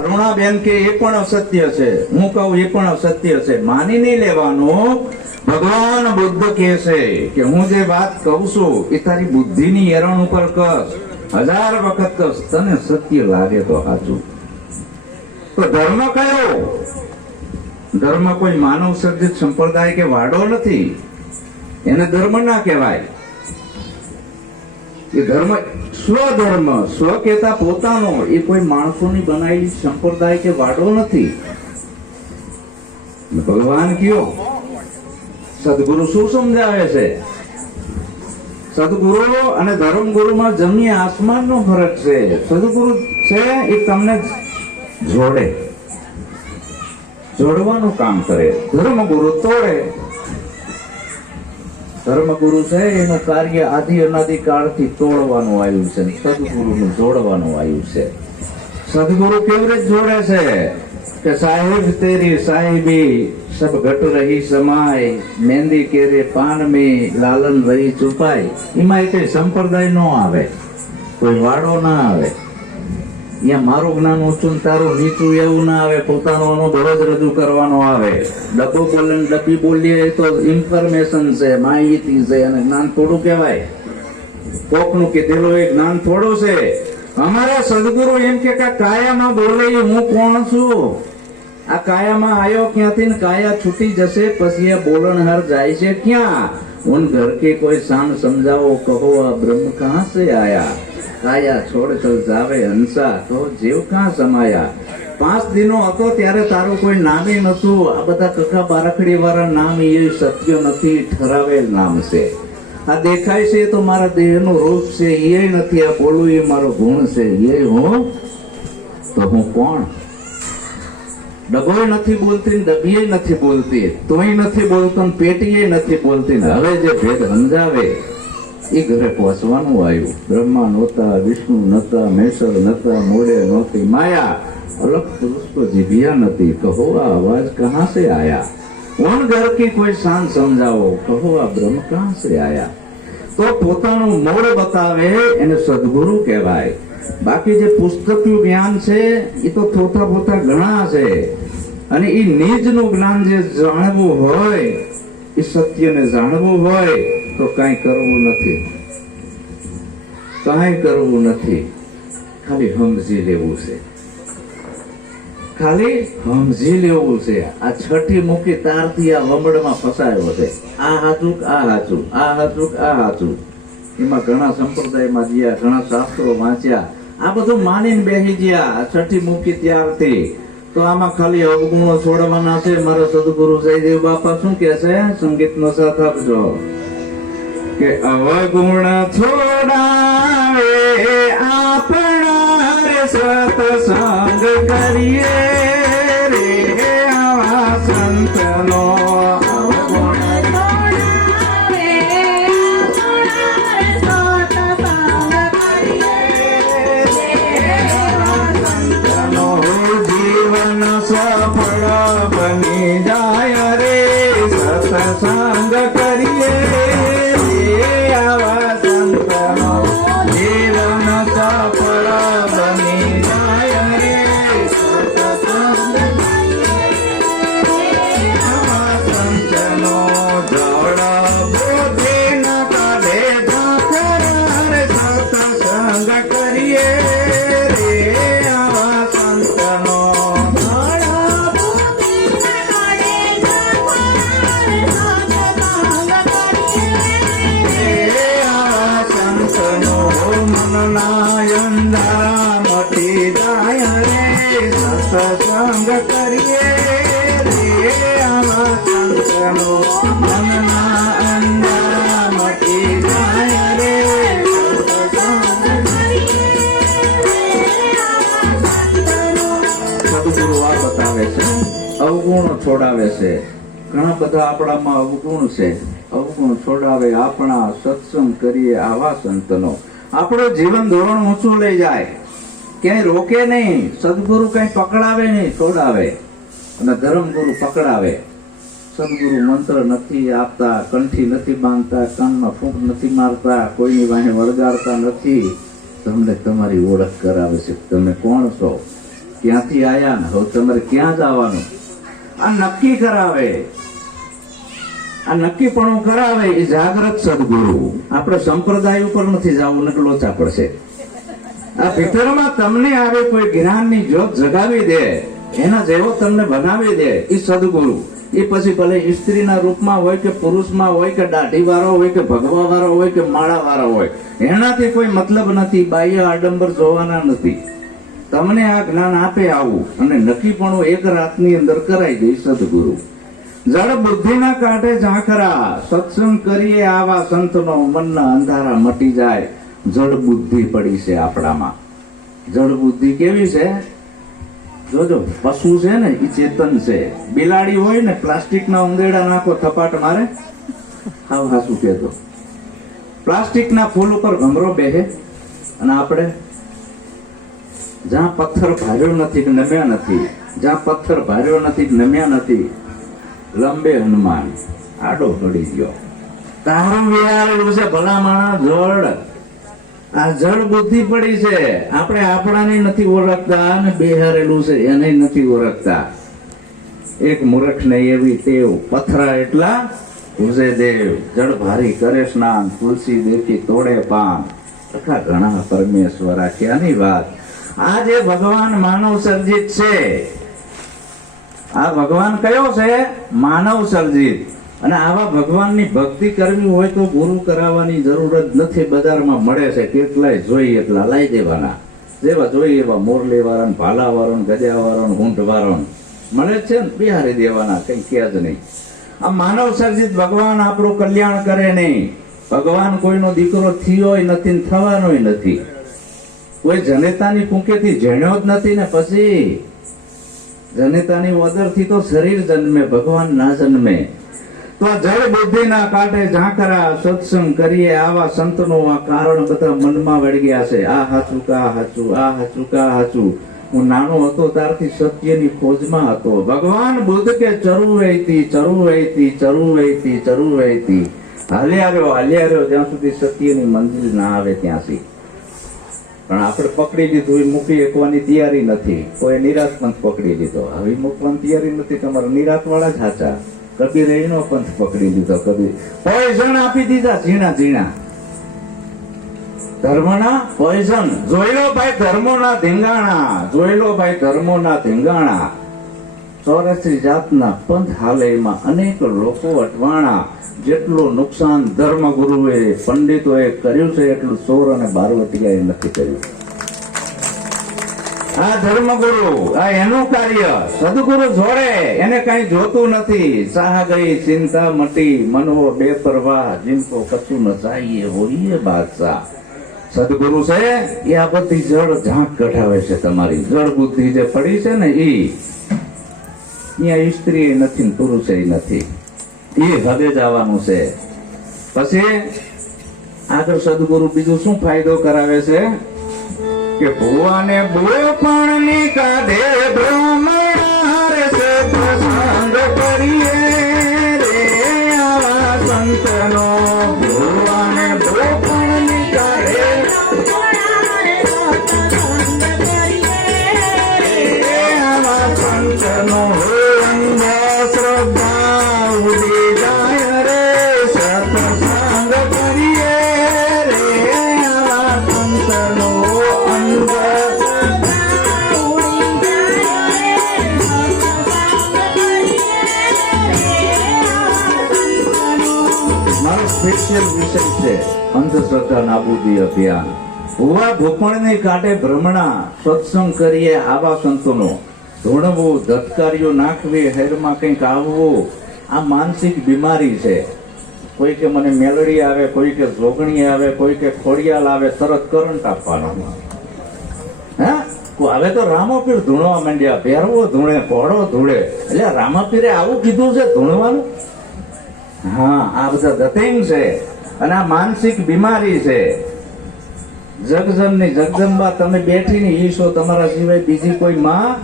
અરુણાબેન કે એ પણ અસત્ય છે. હું કહું, એ પણ અસત્ય છે. માની નહીં લેવાનું. ભગવાન બુદ્ધ કે છે કે હું જે વાત કહું છું, એ તારી બુદ્ધિની એરણ ઉપર કસ હજાર વખત કસ તને સત્ય લાગે તો સાચું. તો ધર્મ કયો? ધર્મ કોઈ માનવ સર્જિત સંપ્રદાય કે વાડો નથી? એને ધર્મ ના કહેવાય. એ ધર્મ સ્વધર્મ, સ્વ કહેતા પોતાનો, એ કોઈ માણસોની બનાવેલી સંપ્રદાય કે વાડો નથી. ભગવાન કયો? સદગુરુ શું સમજાવે છે? સદગુરુ અને ધર્મગુરુમાં જમીન આસમાનનો ફરક છે. સદગુરુ છે એ તમને જોડે, જોડવાનું કામ કરે. ધર્મગુરુ તોડે. ધર્મગુરુ છે, એનું કાર્ય આદિ અનાદિ કાળથી તોડવાનું આવ્યું છે સદગુરુનું જોડવાનું આવ્યું છે. સદગુરુ કેવી રીતે જોડે છે? કે સાહેબ તેરી સાહેબી, સબ ઘટ રહી સમાય મહેંદી કેરે પાન મે લાલન રહી છુપાય. એમાં કઈ સંપ્રદાય નો આવે. કોઈ વાડો ના આવે. અહીંયા મારું જ્ઞાન ઊંચું તારું નીચું એવું ના આવે, પોતાનો અનુભવ જ રજૂ કરવાનો આવે. ડબ્બો બોલે ડબ્બી બોલીએ તો ઇન્ફોર્મેશન છે, માહિતી છે અને જ્ઞાન થોડું કહેવાય. કોકનું કીધેલું એ જ્ઞાન થોડું છે. અમારા સદગુરુ એમ કે કાયામાં બોલે હું કોણ છું? આ કાયામાં આવ્યો ક્યાંથી ને કાયા છૂટી જશે, પછી એ બોલણહાર જાય છે ક્યાં? ઉન ઘર કે કોઈ સાન સમજાવો, કહો આ બ્રહ્મ કહાં સે આયા? કાયા છોડ ચલ જાવે, હંસા, તો જીવ કાં સમાયા? પાંચ દિનો હતો ત્યારે તારું કોઈ નામે નતું આ બધા કકા બારખડી વાળા નામ એ સત્ય નથી ઠરાવેલ નામ છે. આ દેખાય છે તો મારા દેહનું રૂપ છે એ નથી, આ બોલવું એ મારો ગુણ છે. એ હું? તો હું કોણ? ડબોય નથી બોલતી ડબીએ નથી બોલતી. તોય નથી બોલતો પેટીએ નથી બોલતી હવે જે ભેદ સમજાવે એ ઘરે પહોંચવાનું આવ્યું. બ્રહ્મા નહોતા, વિષ્ણુ નતા મેસર નતા મોડે નહોતી, માયા, અલગ પુરુષ તો જીભિયા નથી કહો આ અવાજ કહા સે આયા? કોણ ઘર કી કોઈ શાન સમજાવો? કહો આ બ્રહ્મ કહા સે આયા? તો પોતાનું મોડ બતાવે એને સદગુરુ કહેવાય. બાકી જે પુસ્તકનું જ્ઞાન છે, એ તો થોતા પોતા ઘણા છે. અને એ નિજનું જ્ઞાન જે જાણવું હોય, એ સત્યને જાણવું હોય તો કાંઈ કરવું નથી. કાંઈ કરવું નથી. ખાલી સમજી લેવું છે. ખાલી સમજી લેવું છે. આ છઠ્ઠી મૂકી તારથી આ લમડમાં ફસાયો છે. આ હાચુક આ હાચુક આ હાચુક આ હાચુક એમાં ઘણા સંપ્રદાયમાં ગયા, ઘણા શાસ્ત્રો વાંચ્યા. આ બધું માનીને બેસી ગયા છઠ્ઠી મૂકી ત્યારથી. તો આમાં ખાલી અવગુણો છોડવાના છે. મારા સદગુરુ જયદેવ બાપા શું કે છે? સંગીતનો સાથ આપજો. કે અવગુણ છોડાવે આપણા રે સત્સંગ કરીએ. મટી જાય રે, સત્સંગ કરીએ રે. આવા આ બતાવે છે, અવગુણ છોડાવે છે. ઘણા બધા આપણામાં અવગુણ છે. અવગુણ છોડાવે આપણા સત્સંગ કરીએ આવા સંતનો. આપણું જીવન ધોરણ ઊંચું લઈ જાય. ક્યાંય રોકે નહીં, સદગુરુ કઈ પકડાવે નહીં છોડાવે અને ધર્મગુરુ પકડાવે. સદગુરુ મંત્ર નથી આપતા, કંઠી નથી બાંધતા, કાનમાં ફૂંક નથી મારતા, કોઈની વાહે વળગાડતા નથી. તમને તમારી ઓળખ કરાવે છે. તમે કોણ છો? ક્યાંથી આવ્યા ને? હવે તમારે ક્યાં જવાનું? આ નક્કી કરાવે. આ નક્કીપણું કરાવે એ જાગ્રત સદગુરુ. આપણે સંપ્રદાય ઉપર નથી જવું ને લોચા પડશે. આ ભીતરમાં તમને આવે કોઈ જ્ઞાનની જોત જગાવી દે, એના જેવો તમને બનાવી દે, એ સદગુરુ. એ પછી ભલે સ્ત્રીના રૂપમાં હોય કે પુરુષમાં હોય કે દાઢી વાળો હોય કે ભગવા વાળો હોય કે માળા વાળો હોય, એનાથી કોઈ મતલબ નથી, બાહ્ય આડંબર જોવાના નથી. તમને આ જ્ઞાન આપે આવું અને નક્કીપણું એક રાતની અંદર કરાઈ દે સદગુરુ. જળ બુદ્ધિના કાંઠે ઝાંખરા સત્સંગ કરીએ આવા સંતનો મનના અંધારા મટી જાય. જળ બુદ્ધિ પડી છે આપણામાં. જળ બુદ્ધિ કેવી છે? જોજો, પશુ છે ને એ ચેતન છે. બિલાડી હોય ને, પ્લાસ્ટિકના ઉંદેડા નાખો, થપાટ મારે. હાવ હાસુ કહેતો. પ્લાસ્ટિકના ફૂલ ઉપર ગમરો બેહે. અને આપણે જ્યાં પથ્થર ભાર્યો નથી નમ્યા નથી, જ્યાં પથ્થર ભાર્યો નથી નમ્યા નથી લંબે હનુમાન. આડો પડી ગયો. તારું વિહારેલું છે ભલા જળ. આ જળ બુદ્ધિ પડી છે. આપણે આપણાને નથી ઓળખતા અને બેહારેલું છે, એને નથી ઓળખતા. એક મૂર્ખ ને એવી ટેવ, પથરા એટલા ઉજે દેવ. જળ ભારી કરે સ્નાન, તુલસી દેખી તોડે પાન. તથા ઘણા પરમેશ્વર આખ્યાની વાત. આ જે ભગવાન માનવ સર્જિત છે. આ ભગવાન કયો છે? માનવ સર્જિત. અને આવા ભગવાનની ભક્તિ કરવી હોય તો ગુરુ કરાવવાની જરૂર જ નથી. બજારમાં મળે છે કેટલાય જોઈએ એટલા લાઈ દેવાના. જેવા જોઈએ એવા મોરલી વારણ ભાલા વારણ ગજા વારણ ઊંટ વારણ મળે છે ને? બિહારી દેવાના, કઈ કે જ નહીં. આ માનવ સર્જિત ભગવાન આપણું કલ્યાણ કરે નહીં. ભગવાન કોઈનો દીકરો થયોય નથી થવાનોય નથી. કોઈ જનેતાની કુંકેથી જણ્યો જ નથી ને પછી? જનેતાની વદરથી તો શરીર જન્મે, ભગવાન ના જન્મે. તો આ જળ બુદ્ધિના કાંઠે ઝાંખરા સત્સંગ કરીએ, આવા સંતનું આ કારણ બધા મનમાં વળગ્યા છે. આ હાચું કા હાચું, આ હાચું કા હાચું. હું નાનો હતો ત્યારથી સત્યની ખોજમાં હતો. ભગવાન બુદ્ધ કે ચરુ વહેતી ચરુ વહેતી ચરુ વહેતી ચરુ વહેતી. હાલ્યા રહ્યો હાલ્યા રહ્યો, જ્યાં સુધી સત્યની મંજિલ ના આવે ત્યાંથી પણ આપણે પકડી લીધું, એ મૂકી એકવાની તૈયારી નથી. કોઈ નિરાશ પંથ પકડી લીધો. હવે મૂકવાની તૈયારી નથી, તમારે નિરાશ વાળા જ હાચા. કબીર એનો પંથ પકડી લીધો, કબીર. પોઈઝન આપી દીધા, ઝીણા ઝીણા. ધર્મના પોઈઝન. જોઈ લો ભાઈ, ધર્મોના ધીંગાણા. જોઈ લો ભાઈ, ધર્મોના ધીંગાણા. ચોરાસી જાતના પંથ હાલયમાં અનેક લોકો અટવાણા જેટલું નુકસાન ધર્મગુરુએ, પંડિતોએ કર્યું છે એટલું સોર અને બારવટીયાએ નથી કર્યું. આ ધર્મગુરુ, આ એનું કાર્ય, સદગુરુ જોડે, એને કઈ જોતું નથી. સાહ ગઈ ચિંતા, મટી મનવો બેપરવાહ, જીમકો કશું ન ચાહીએ, હોઈએ બાદશાહ. સદગુરુ છે, એ આ બધી જળ ઝાંક કઢાવે છે તમારી. જળ બુદ્ધિ જે પડી છે ને એ અહીંયા સ્ત્રી નથી ને પુરુષ નથી. એ હદે જવાનું છે. પછી આગળ સદગુરુ બીજું શું ફાયદો કરાવે છે? કે ભુવાને બોપણની કાઢે બ્રહ્મણ સ્પેશિયલ મિશન છે. અંધશ્રદ્ધા નાબૂદી અભિયાન. ભુવા ભૂપણની કાંઠે ભ્રમણા. સત્સંગ કરીએ આવા સંતોનો. ધૂણવું, ધતકારીઓ નાખવી, હેરમાં કંઈક આવવું. આ માનસિક બીમારી છે. કોઈ કે મને મેલડી આવે, કોઈ કે જોગણી આવે, કોઈ કે ખોડિયાલ આવે, તરત કરંટ આપવાનો. હે? હવે તો રામાપીર ધૂણવા માંડ્યા. પહેરવો ધૂણે, ઘોડો ધૂળે એટલે રામાપીરે આવું કીધું છે ધૂણવાનું? હા, આ બધા દતિંગ છે. અને આ માનસિક બીમારી છે. જગજનની જગદંબા, તમે બેઠી ને ઈશો તમારા સિવાય બીજી કોઈ માં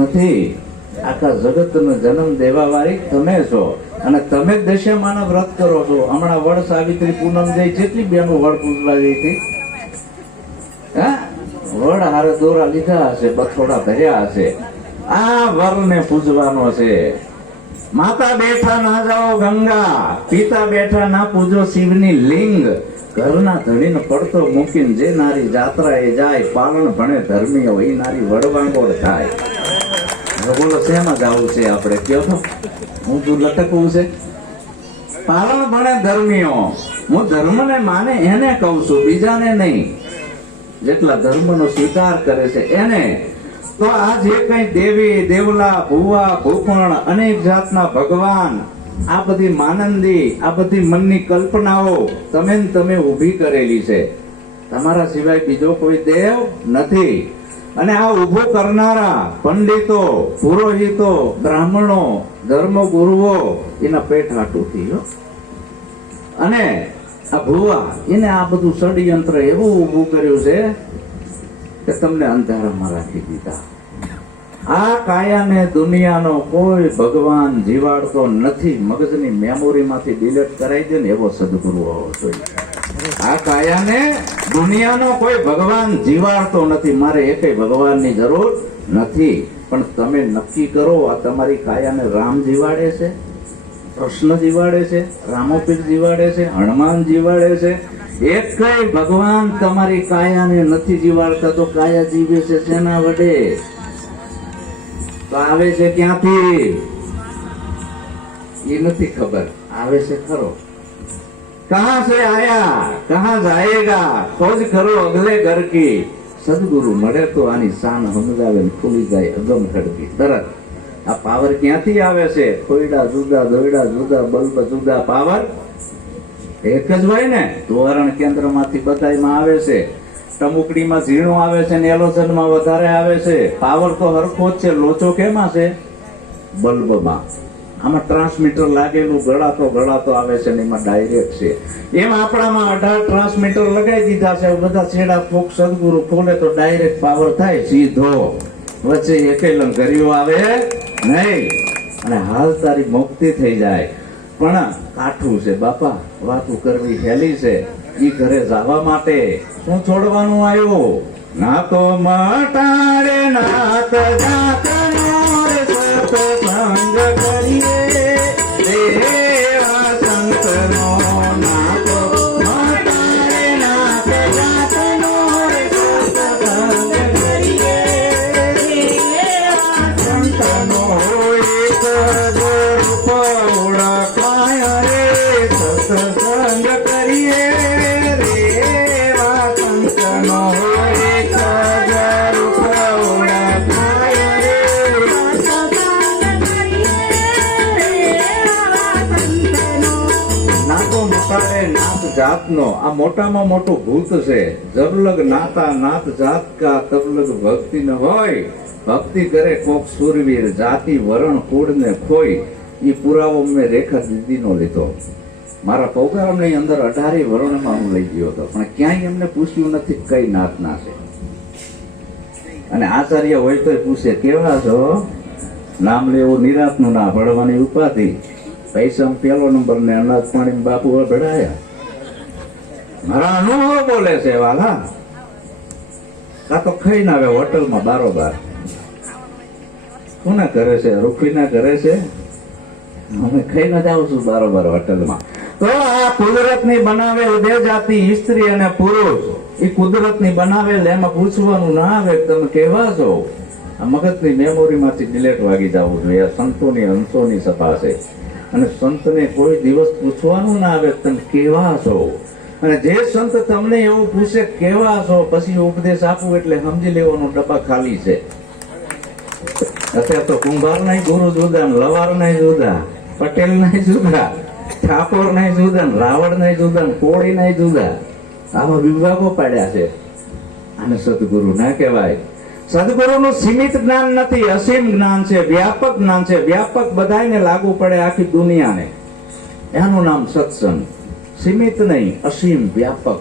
નથી. આખા જગતનો જન્મ દેવા વાળી તમે છો. અને તમે જ દશામાના વ્રત કરો છો. હમણાં વડ સાવિત્રી પૂનમ જઈ જેટલી બેનો વડ પૂજવા જઈ હતી? હા? વડ હારે દોરા લીધા હશે, બથોડા ભર્યા હશે. આ વરને પૂજવાનો છે. માતા બેઠા ના જાઓ ગંગા, પિતા બેઠા ના પૂજો શિવની લિંગ. ઘરના ધણીને પડતો મૂકીને જે નારી જાત્રાએ જાય, પાલન ભણે ધર્મી હોય એ નારી વડવાંગોળ થાય. બોલો, શેમાં જવું છે આપણે? કયો તો? હું તું લટકવું છે? પાલન ભણે ધર્મીઓ. હું ધર્મને માને એને કહું છું, બીજાને નહીં. જેટલા ધર્મનો સ્વીકાર કરે છે એને તો આ જે કઈ દેવી, દેવલા, ભુવા ભૂપણ અનેક જાતના ભગવાન, આ બધી માનંદી, આ બધી મનની કલ્પનાઓ તમે તમે ઊભી કરેલી છે. તમારા સિવાય બીજો કોઈ દેવ નથી. અને આ ઊભો કરનારા પંડિતો, પુરોહિતો, બ્રાહ્મણો, ધર્મગુરુઓ, એના પેટ હાટું હો. અને આ ભુવા, એને આ બધું ષડયંત્ર એવું ઊભું કર્યું છે કે તમને અંધારામાં રાખી દીધા. આ કાયાને દુનિયાનો કોઈ ભગવાન જીવાડતો નથી. મગજની મેમોરીમાંથી ડિલીટ કરાવી દે ને એવો સદગુરુ હોવો જોઈએ. આ કાયાને દુનિયાનો કોઈ ભગવાન જીવાડતો નથી. મારે એકે ભગવાનની જરૂર નથી. પણ તમે નક્કી કરો, આ તમારી કાયાને રામ જીવાડે છે, કૃષ્ણ જીવાડે છે, રામોપીર જીવાડે છે, હનુમાન જીવાડે છે એક કઈ ભગવાન તમારી કાયાને નથી જીવાડતા તો કાયા જીવે છે તેના વડે? તો આવે છે ક્યાંથી? એ નથી ખબર. આવે છે ખરો. કહા છે આયા? કહા જાયેગા? તો જ ખરો અગલે ઘર કી. સદગુરુ મળે તો આની શાન સમજાવે ખુલી જાય અગમ ખડકી તરત આ પાવર ક્યાંથી આવે છે? ખોયડા જુદા, દોયડા જુદા, બલ્બ જુદા, પાવર એક જ હોય ને, ધોરણ કેન્દ્રમાંથી બધામાં આવે છે. ટમુકડીમાં ઝીણું આવે છે ને એલોસનમાં વધારે આવે છે. પાવર તો હરખો જ છે. લોચો કેમાં છે? બલ્બમાં. આમાં ટ્રાન્સમીટર લાગેલું, ગળાતો ગળાતો આવે છે ને એમાં ડાયરેક્ટ છે. એમ આપણામાં અઢાર ટ્રાન્સમીટર લગાવી દીધા છે. બધા છેડા ફોક સદગુરુ ખોલે તો ડાયરેક્ટ પાવર થાય. સીધો. વચ્ચે એકેલમ ગરીઓ આવે નહીં. અને હાલ તારી મુક્તિ થઈ જાય. પણ કાઠું છે, બાપા, વાતું કરવી હેલી છે, ઈ ઘરે જવા માટે. શું છોડવાનું આવ્યો. ના તો મટારે નાત જાતનો સંગ કરીએ. નાત જાતનો આ મોટામાં મોટો ભૂત છે જબલગ નાતા નાત જાત કા તબલગ ભક્તિ ન હોય. ભક્તિ કરે કોક સુરવીર, જાતિ વરણ કુળ ને ખોઈ. એ પુરાવો મેં રેખા દીદીનો લીધો. મારા પ્રોગ્રામની અંદર અઢારે વરણમાં હું લઈ ગયો હતો. પણ ક્યાંય એમને પૂછ્યું નથી કઈ નાતના છે. અને આચાર્ય હોય તો પૂછે, કેવા છો? નામ લેવું નિરાતનું ના ભણવાની ઉપાધિ. પૈસા પેલો નંબર ને અનાજ પાણી બાપુ ભણાયા મારા અનુભવ બોલે છે, વાલા. આ તો ખાઈને આવે હોટલમાં બારોબાર. કોના કરે છે? રૂખીના કરે છે? અમે ખાઈને જ આવું છું બારોબાર હોટલમાં તો આ કુદરતની બનાવેલ બે જાતિ સ્ત્રી અને પુરુષ એ કુદરતની બનાવેલ, એમાં પૂછવાનું ના આવે તમે કેવા છો? આ મગજની મેમોરીમાંથી ડિલેટ વાગી જવું જોઈએ. સંતોની અંશોની સભા છે. અને સંતને કોઈ દિવસ પૂછવાનું ના આવે, તમે કેવા છો? અને જે સંત તમને એવું પૂછે, કેવા છો? પછી ઉપદેશ આપવું એટલે સમજી લેવાનું ડબ્બા ખાલી છે. અત્યારે તો કુંભાર ના ગુરુ જુદા લવાર નહીં જુદા પટેલ નહીં જુદા ઠાકોર નહીં જુદા ને રાવણ નહીં જુદા કોળી નહીં જુદા. આવા વિભાગો પાડ્યા છે. આને સદગુરુ ના કહેવાય. સદગુરુનું સીમિત જ્ઞાન નથી, અસીમ જ્ઞાન છે, વ્યાપક જ્ઞાન છે. વ્યાપક બધાને લાગુ પડે આખી દુનિયાને. એનું નામ સત્સંગ. સીમિત નહીં, અસીમ, વ્યાપક.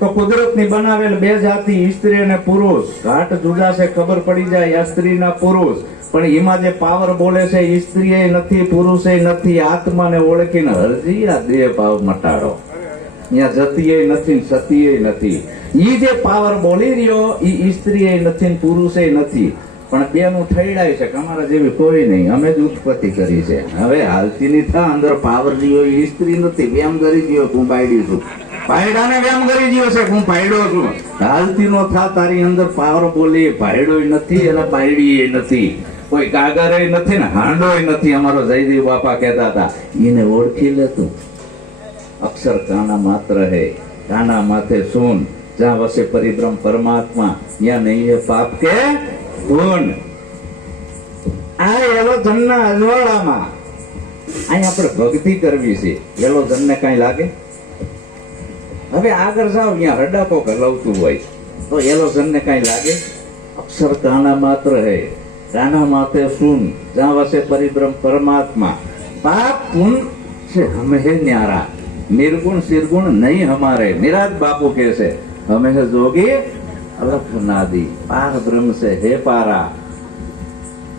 તો કુદરતની બનાવેલ બે જાતિ સ્ત્રી અને પુરુષ. ઘાટ જુદા છે ખબર પડી જાય, આ સ્ત્રીના પુરુષ. પણ એમાં જે પાવર બોલે છે એ નથી, પુરુષે નથી, આત્માને ઓળખીને હરજી આ દેહ ભાવ મટાડો. અહીંયા જતીય નથી ને સતીય નથી. ઈ જે પાવર બોલી રહ્યો, ઈ એ નથી ને પુરુષે નથી. પણ બેનું ઠૈડાય છે અમારા જેવી કોઈ નહીં. અમે જ ઉત્પત્તિ કરી છે. હવે હાલતી ની થા, અંદર પાવર જીવો ઈ સ્ત્રી નથી. વ્યામ કરી દ્યો, હું બાયડી છું. પાયડાને વ્યામ કરી દ્યો છે હું પાયડો છું? હાલતી નો થા, તારી અંદર પાવર બોલી. પાયડો નથી અને બાયડી નથી. કોઈ કાગરે નથી ને, હાંડોય નથી, અમારો જયદેવ બાપા કહેતા હતા. એને ઓળખી લેતું અક્ષર કાના માત્ર હે. કાના માથે સુન. જ્યાં વસે પરિબ્રહ્મ પરમાત્મા ત્યાં નહીં હે પાપ કે ગુણ આ એલો ધનના અજવાળામાં અહીં આપણે ભક્તિ કરવી છે એલો ધનને કઈ લાગે હવે આગળ જાવ ત્યાં હડાકો હલાવતું હોય તો એલો ધનને કઈ લાગે અક્ષર કાના માત્ર હે કાના માથે સુન જ્યાં વસે પરિબ્રહ્મ પરમાત્મા પાપ પુન છે હમે હે ન્યારા નિર્ગુણ સિરગુણ નહીં હમારે નિરાજ બાપુ કહે જોગી અલખ નાદી પાર બ્રહ્મ છે હે પારા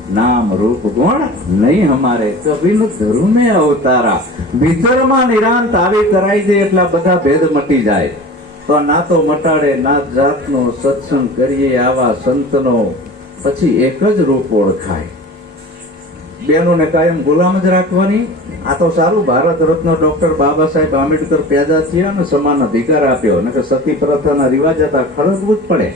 નામ રૂપ ગુણ નહીં હમારે કભીનું ધરું ને અવતારા ભીતરમાં નિરાંત આવી કરાઈ દે એટલા બધા ભેદ મટી જાય તો ના તો મટાડે ના જાતનો સત્સંગ કરીએ આવા સંતનો પછી એક જ રૂપ ઓળખાય બેનોને કાયમ ગુલામ જ રાખવાની. આ તો સારું, ભારત રત્ન ડોક્ટર બાબા સાહેબ આંબેડકર પેદા થયા અને સમાન અધિકાર આપ્યો. નકર સતી પ્રથાના રિવાજ હતા ખડકવું જ પડે.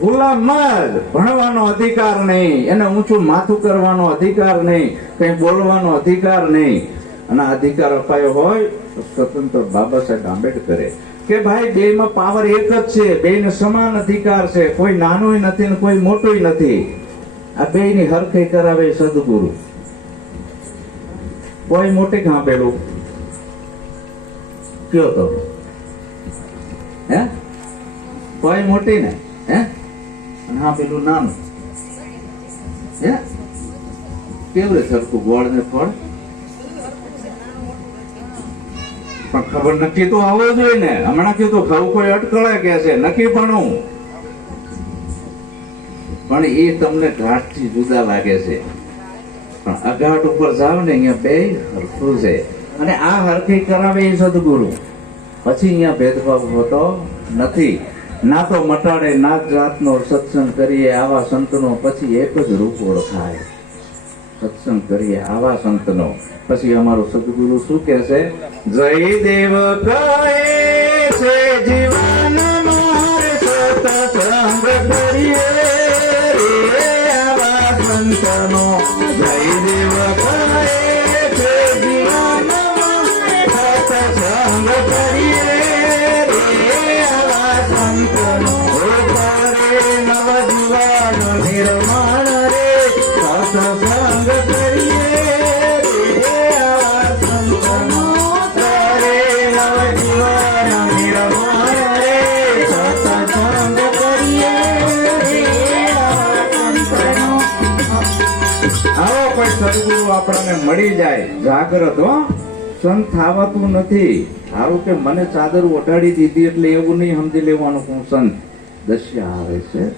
ગુલામ જ, ભણવાનો અધિકાર નહીં, એને ઊંચું માથું કરવાનો અધિકાર નહીં, કઈ બોલવાનો અધિકાર નહીં. અને અધિકાર અપાયો હોય, તો સ્વતંત્ર બાબા સાહેબ આંબેડકરે. કે ભાઈ બે માં પાવર એક જ છે બે ને સમાન અધિકાર છે, કોઈ નાનોય નથી ને કોઈ મોટોય નથી. આ બે ની હરખઈ કરાવે સદગુરુ. કોઈ મોટી ખાંપેલું કયો તો? હે? કોઈ મોટી ને હે હા પેલું નાનું. હે? કેવું સરખું ગોળ ને ફળ? પણ ખબર નક્કી તો આવવું જોઈએ ને. હમણાં કીધું ખાવું કોઈ અટકળે કે છે? નક્કી પણ પણ એ તમને ઘાટથી જુદા લાગે છે. પણ અઘાટ ઉપર જાવ ને, અહીંયા બે હરખું છે. અને આ હરખી કરાવે એ સદગુરુ. પછી અહીંયા ભેદભાવ હોતો નથી. ના તો મટાડે, ના જાતનો સત્સંગ કરીએ, આવા સંતનો પછી એક જ રૂપ ઓળખાય. સત્સંગ કરીએ, આવા સંતનો. પછી અમારું સદગુરુ શું કહે છે જય દેવ કહે જાય. જાગ્રત, હો. સંત થાવાતું નથી. સારું કે મને ચાદર ઓઢાડી દીધી એટલે એવું નહીં સમજી લેવાનું હું સંત. દશા આવે છે.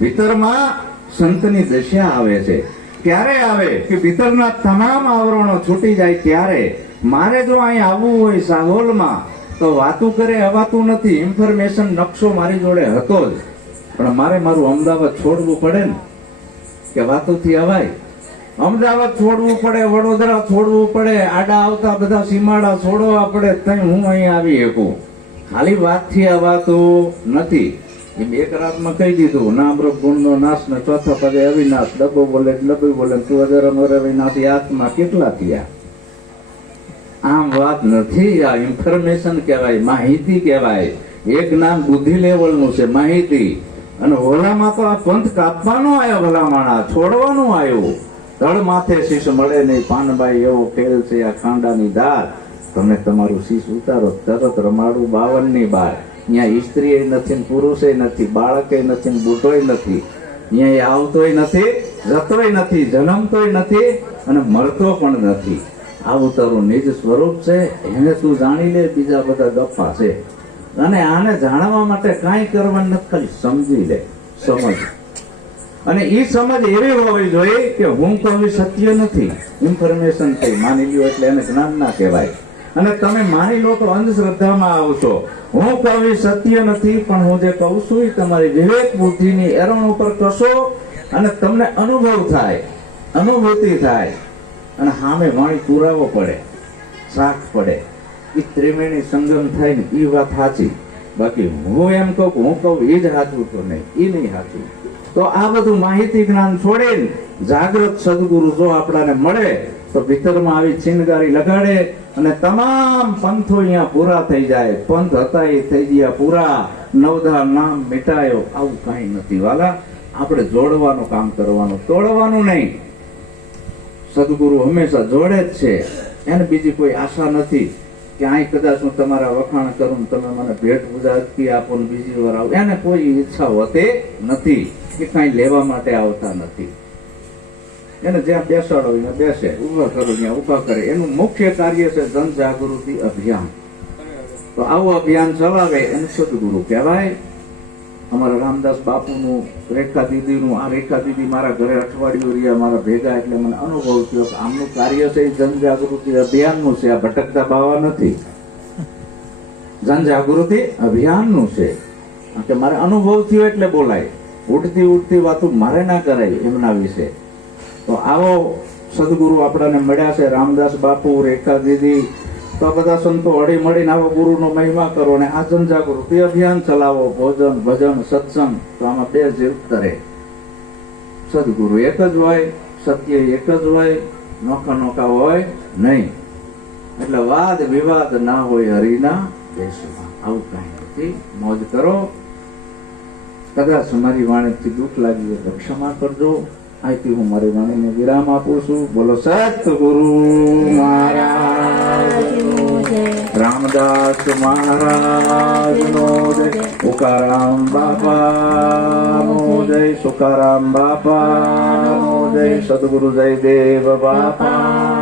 ભીતરમાં સંતની દશા આવે છે. ક્યારે આવે? કે ભીતરના તમામ આવરણો છૂટી જાય ત્યારે. મારે જો અહીં આવવું હોય સાહોલમાં, તો વાતું કરે હવાતું નથી. ઇન્ફોર્મેશન નકશો મારી જોડે હતો જ. પણ મારે મારું અમદાવાદ છોડવું પડે ને. કે વાતોથી અવાય. અમદાવાદ છોડવું પડે, વડોદરા છોડવું પડે, આડા આવતા બધા સીમાડા છોડવા પડે ત્યાં હું અહીં આવી શકું. ખાલી વાતથી અવાતું નથી. એમ એક રાતમાં કહી દીધું નામ રૂપ નાશ ને ચોથા પદે અવિનાશ, ડબ્બો બોલે ડબ્બી બોલે તું અમર અવિનાશ આત્મા કેટલા થયા? આમ વાત નથી, આ ઇન્ફોર્મેશન કહેવાય, માહિતી કહેવાય. એક જ્ઞાન બુદ્ધિ લેવલનું છે, માહિતી. અને ઓલામાં તો આ પંથ કાપવાનો આવ્યો ભલામણા છોડવાનું આવ્યું. તળ માથે શીશ મળે નહીં. પાનબાઈ એવો ખેલ છે આ ખાંડાની દાળ તમે તમારું શીશ ઉતારો, તરત રમાડું બાવનની બાર. અહીંયા સ્ત્રીએ નથી પુરુષે નથી બાળકે નથી ને બુઢોય નથી. અહીંયા આવતોય નથી જતોય નથી, જન્મતોય નથી અને મરતો પણ નથી. આવું તારું નિજ સ્વરૂપ છે, એને તું જાણી લે, બીજા બધા ગપ્પા છે. અને આને જાણવા માટે કાંઈ કરવાનું નથી સમજી લે, સમજ. અને એ સમજ એવી હોવી જોઈએ કે હું કહું સત્ય નથી ઇન્ફોર્મેશન થઈ માની લ્યો એટલે એને જ્ઞાન ના કહેવાય. અને તમે માની લો તો અંધશ્રદ્ધામાં આવશો હું કવિ સત્ય નથી, પણ હું જે કહું છું એ તમારી વિવેક બુદ્ધિની એરણ ઉપર કશો અને તમને અનુભવ થાય, અનુભૂતિ થાય. અને સામે વાણી પુરાવો પડે, સાથ પડે. એ ત્રિવેણી સંગમ થાય ને એ વાત સાચી. બાકી હું એમ કહું હું કહું એ જ સાચું તો નહીં એ નહીં સાચું. તો આ બધું માહિતી જ્ઞાન છોડીને જાગૃત સદગુરુ જો આપણાને મળે, તો ભીતરમાં આવી ચિનગારી લગાડે અને તમામ પંથો અહીંયા પૂરા થઈ જાય. પંથ હતા એ થઈ ગયા પૂરા. નવધા નામ મિટાયો. આવું કાંઈ નથી વાલા. આપણે જોડવાનું કામ કરવાનું. તોડવાનું નહીં. સદગુરુ હંમેશા જોડે જ છે. એને બીજી કોઈ આશા નથી કે અહીં કદાચ હું તમારા વખાણ કરું તમે મને ભેટ પૂજા આપો બીજી વાર આવું. એને કોઈ ઈચ્છા હોતી નથી. કે કાંઈ લેવા માટે આવતા નથી. એને જ્યાં બેસાડો એને બેસે ઊભા કરો, ત્યાં ઊભા કરે. એનું મુખ્ય કાર્ય છે જન જાગૃતિ અભિયાન. તો આવું અભિયાન ચલાવે એને સદગુરુ કહેવાય. અમારા રામદાસ બાપુનું, રેખા દીદીનું, આ રેખા દીદી મારા ઘરે અઠવાડિયું રહ્યા, મારા ભેગા, એટલે મને અનુભવ થયો કે આમનું કાર્ય છે એ જનજાગૃતિ અભિયાનનું છે. આ ભટકતા બાવા નથી. જનજાગૃતિ અભિયાનનું છે. કે મારે અનુભવ થયો એટલે બોલાય. ઉઠતી ઉઠતી વાતો મારે ના કરાય એમના વિશે. તો આવો સદગુરુ આપણાને મળ્યા છે, રામદાસ, બાપુ, રેખા દીદી, તો બધા સંતો હળી મળીને આવો ગુરુનો મહિમા કરો અને આ જનજાગૃતિ અભિયાન ચલાવો, ભોજન, ભજન, સત્સંગ. તો આમાં બે જીવ કરે સદગુરુ એક જ હોય, સત્ય એક જ હોય, નોખા નોખા હોય નહીં. એટલે વાદ વિવાદ ના હોય હરિના દેશમાં. આવું કઈ નથી. મોજ કરો. કદાચ મારી વાણીથી દુઃખ લાગી તો ક્ષમા કરજો. અહીંથી હું મારી વાણીને વિરામ આપું છું. બોલો સતગુરુ મહારાજ રામદાસ મહારાજ નો જય. ઉકારામ બાપા જય. સુકારામ બાપા જય. સદગુરુ જય દેવ બાપા.